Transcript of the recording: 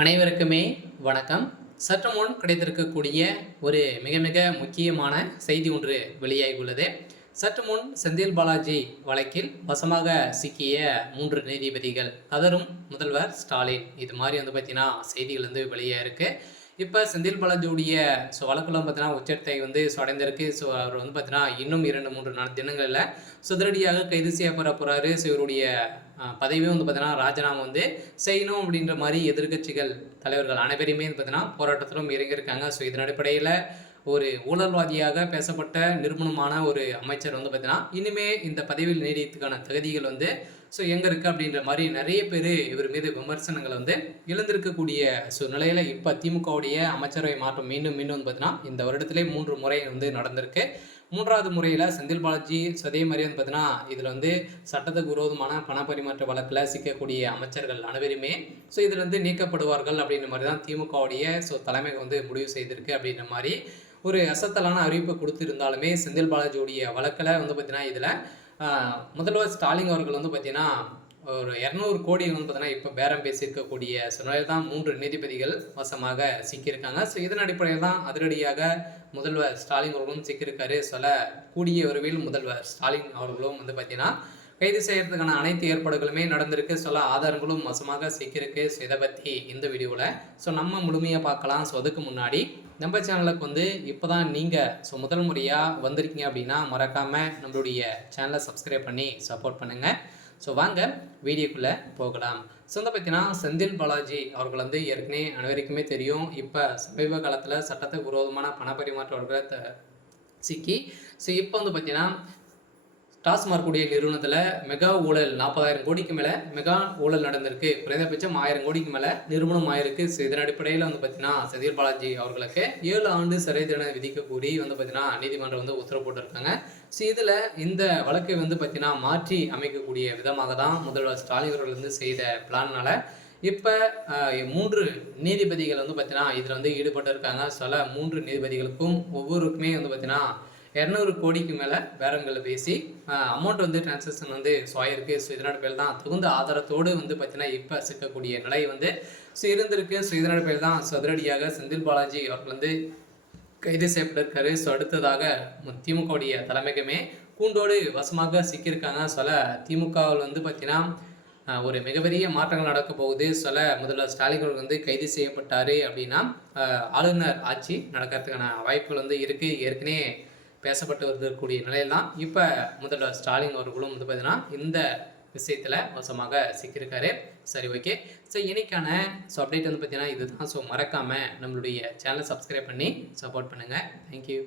அனைவருக்குமே வணக்கம். சற்று முன் கிடைத்திருக்கக்கூடிய ஒரு மிக மிக முக்கியமான செய்தி ஒன்று வெளியாகியுள்ளது. சற்று முன் செந்தில் பாலாஜி வழக்கில் வசமாக சிக்கிய 3 நீதிபதிகள் கதரும் முதல்வர் ஸ்டாலின், இது மாதிரி பார்த்தீங்கன்னா செய்திகள் வெளியாக இருக்குது. இப்போ செந்தில் பாலாஜியுடைய வழக்குள்ள பார்த்தீங்கன்னா உச்சத்தை அடைந்திருக்கு. அவர் பார்த்தீங்கன்னா இன்னும் 2-3 தினங்களில் சுதரடியாக கைது செய்யப்பட போகிறாரு. இவருடைய பதவியும் பார்த்தீங்கன்னா ராஜினாமா செய்யணும் அப்படின்ற மாதிரி எதிர்கட்சிகள் தலைவர்கள் அனைவருமே பார்த்தீங்கன்னா போராட்டத்திலும் இறங்கியிருக்காங்க. இதன் அடிப்படையில் ஒரு ஊழல்வாதியாக பேசப்பட்ட நிறுவனமான ஒரு அமைச்சர் பார்த்தீங்கன்னா இனிமே இந்த பதவியில் நீடித்துக்கான தகுதிகள் எங்கே இருக்குது அப்படின்ற மாதிரி நிறைய பேர் இவர் மீது விமர்சனங்கள் எழுந்திருக்கக்கூடிய நிலையில் இப்போ திமுகவுடைய அமைச்சரவை மாற்றம் மீண்டும் பார்த்தீங்கன்னா இந்த வருடத்திலே 3 முறை நடந்திருக்கு. 3வது முறையில் செந்தில் பாலாஜி அதே மாதிரி பார்த்தீங்கன்னா இதில் சட்டத்துக்கு விரோதமான பண பரிமாற்ற வழக்கில் சிக்கக்கூடிய அமைச்சர்கள் அனைவருமே இதில் நீக்கப்படுவார்கள் அப்படின்ற மாதிரி தான் திமுகவுடைய தலைமை முடிவு செய்திருக்கு. அப்படின்ற மாதிரி ஒரு அசத்தலான அறிவிப்பு கொடுத்திருந்தாலுமே செந்தில் பாலாஜியுடைய வழக்கில் பார்த்தீங்கன்னா இதில் முதல்வர் ஸ்டாலின் அவர்கள் பார்த்தீங்கன்னா ஒரு 200 கோடி பார்த்தீங்கன்னா இப்போ பேரம் பேசியிருக்கக்கூடிய சூழ்நிலையில் தான் 3 நீதிபதிகள் வசமாக சிக்கியிருக்காங்க. இதன் அடிப்படையில் தான் அதிரடியாக முதல்வர் ஸ்டாலின் அவர்களும் சிக்கியிருக்காரு. கூடிய விரைவில் முதல்வர் ஸ்டாலின் அவர்களும் பார்த்தீங்கன்னா கைது செய்யறதுக்கான அனைத்து ஏற்பாடுகளுமே நடந்திருக்கு. ஆதாரங்களும் வசமாக சிக்கியிருக்கு. இதை பற்றி இந்த வீடியோவில் நம்ம முழுமையாக பார்க்கலாம். அதுக்கு முன்னாடி நம்ம சேனலுக்கு இப்போ தான் நீங்கள் முதல் முறையாக வந்திருக்கீங்க அப்படின்னா மறக்காமல் நம்மளுடைய சேனலை சப்ஸ்கிரைப் பண்ணி சப்போர்ட் பண்ணுங்கள். வாங்க வீடியோக்குள்ளே போகலாம். பார்த்தீங்கன்னா செந்தில் பாலாஜி அவர்கள் ஏற்கனவே அனைவருக்குமே தெரியும். இப்போ சமீப காலத்தில் சட்டத்துக்கு விரோதமான பண பரிமாற்ற சிக்கி இப்போ பார்த்தீங்கன்னா டாஸ்மாக் கூடிய நிறுவனத்தில் மெகா ஊழல் 40,000 கோடிக்கு மேலே மெகா ஊழல் நடந்திருக்கு. குறைந்தபட்சம் 1000 கோடிக்கு மேலே நிறுவனம் ஆயிருக்கு. இதன் அடிப்படையில் பார்த்தீங்கன்னா செந்தில் பாலாஜி அவர்களுக்கு 7 ஆண்டு சிறை தண்டனை விதிக்க கூறி பார்த்தீங்கன்னா நீதிமன்றம் உத்தரவு போட்டிருக்காங்க. இதில் இந்த வழக்கை பார்த்தீங்கன்னா மாற்றி அமைக்கக்கூடிய விதமாக தான் முதல்வர் ஸ்டாலின் அவர்கள் செய்த பிளான்னால இப்போ 3 நீதிபதிகள் பார்த்தீங்கன்னா இதில் ஈடுபட்டு இருக்காங்க. 3 நீதிபதிகளுக்கும் ஒவ்வொருக்குமே பார்த்தீங்கன்னா 200 கோடிக்கு மேலே பேரங்களை பேசி அமௌண்ட் டிரான்சாக்ஷன் ஆயிருக்கு. இதனோட பேர் தான் தகுந்த ஆதாரத்தோடு பார்த்தீங்கன்னா இப்போ சிக்கக்கூடிய நிலை இருந்திருக்கு. இதனோட பேர் தான் அதிரடியாக செந்தில் பாலாஜி அவர்கள் கைது செய்யப்பட்டிருக்காரு. அடுத்ததாக திமுகவுடைய தலைமைக்குமே கூண்டோடு வசமாக சிக்கியிருக்காங்க. திமுகவில் பார்த்தீங்கன்னா ஒரு மிகப்பெரிய மாற்றங்கள் நடக்க போகுது. முதல்வர் ஸ்டாலின் அவர்கள் கைது செய்யப்பட்டார் அப்படின்னா ஆளுநர் ஆட்சி நடக்கிறதுக்கான வாய்ப்புகள் இருக்குது. ஏற்கனவே பேசப்பட்டு வரக்கூடிய நிலையில் தான் இப்போ முதல்வர் ஸ்டாலின் அவர்களும் பார்த்தீங்கன்னா இந்த விஷயத்தில் வசமாக சிக்கியிருக்காரு. ஓகே. இன்னைக்கான அப்டேட் பார்த்தீங்கன்னா இதுதான். மறக்காமல் நம்மளுடைய சேனலை சப்ஸ்கிரைப் பண்ணி சப்போர்ட் பண்ணுங்கள். தேங்க்யூ.